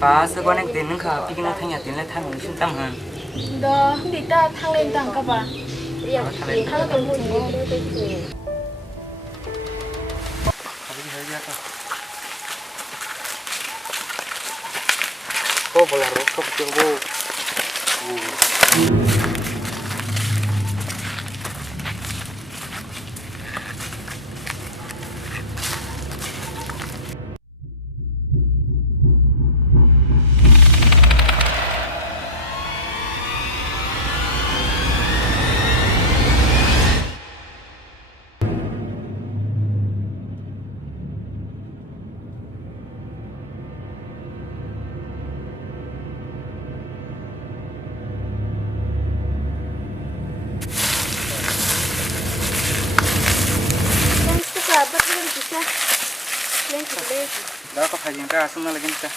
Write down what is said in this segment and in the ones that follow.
bà sẽ có nên tiền nữa cả vì cái nó thay nhà tiền lại thay một sinh tâm hơn đó không đi ta thang lên tầng các bạn thang lên một cô bảo là cô chưa vô đó có phải những cái xong nó là cái gì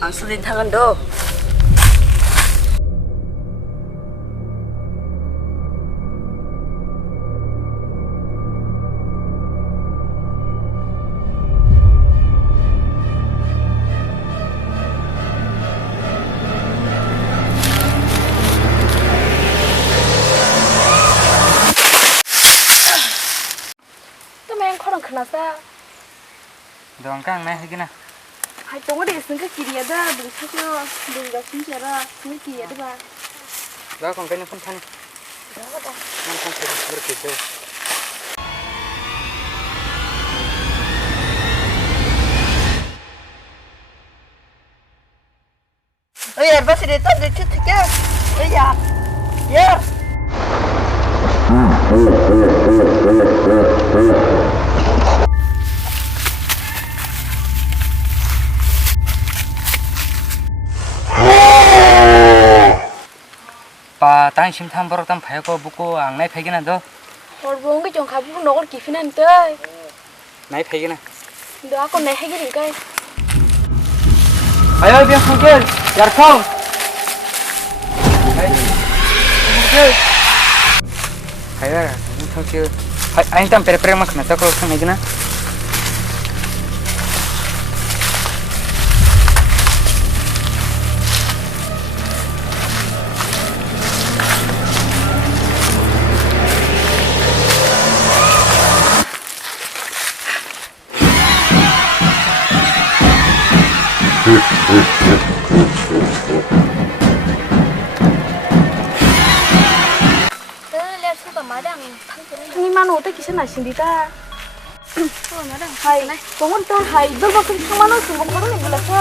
안 쓰린 타간도 나사 너 깡 나 하기나 할 동아리 있으니까 길이야다 너 찾아 너가 진짜라 그 길이야다 봐 너 còn cái nó không thanh đó nó không thể được kịp đâu 야 버스에 딴데 튀게 야 bà tăng 심 tham bớt tăng phải có buku ang này phải cái nào đó 얼른 그 좀 가보고 너걸 기피는데 này phải cái nào 너 아까 내 해결이니까 아유 비앙 성길 야르통 아유 성길 아니 땀 빼빼 막 나타 그럴 수 있나 형님만 어떻게 기세나 신디다 하이 공원 또 하이 너가 그 형만 없으면 뭐 그런 게 몰라서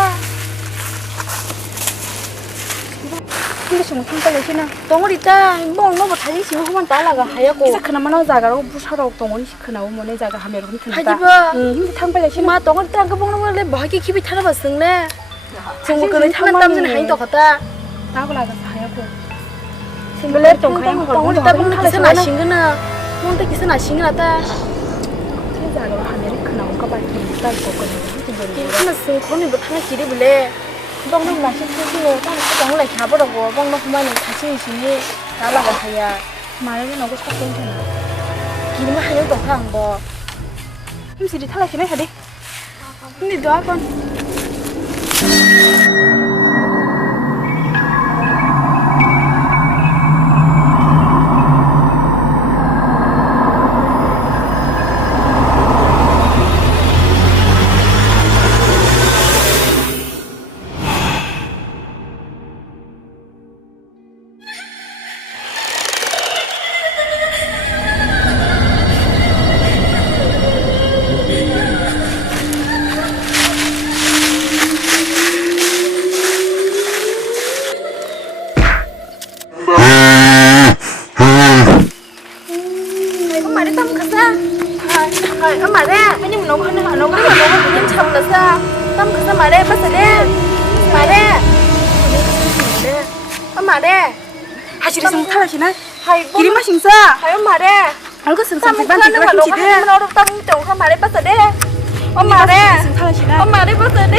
근데 지금 상달래 시나 동물 있다 뭐 달리 지금 한번 따라가 하야고 기사 그나마 너 자가로 부사로 동물이 시크나 오면에 자가 하면 그렇게 하지 봐 힘이 탕발래 시나 동물 땅 그 먹는 거래 뭐 하기 기비 타러 봤을래 지금 그런 타는 땀은 하이도 갔다 나고 나가서 하야고 싱글레 동물이 땀 먹는 기사 나싱그나 뭔데 기사 나싱그나다 자가로 하면 그나마 가봐야 딸 거거든 하나 쓰고 그런 거 하나 길이 볼래 방금 날씨 풀리고 방금 날 잡으라고 방금 그만은 자신 있으니 나라가 해야 말을 너무 sak 괜찮아 길이만 하려고 한 거 힘쓰리 탈락이네 하디 근데 너 아건 말해 봤어래 말해 말해 하시리 좀 타시나 길이 마신사 하요 말해 알고 쓴사 집안 집안 김치대 너로 땅 좀 말해 봤어래 말해 말해 봤어래 말해 봤어래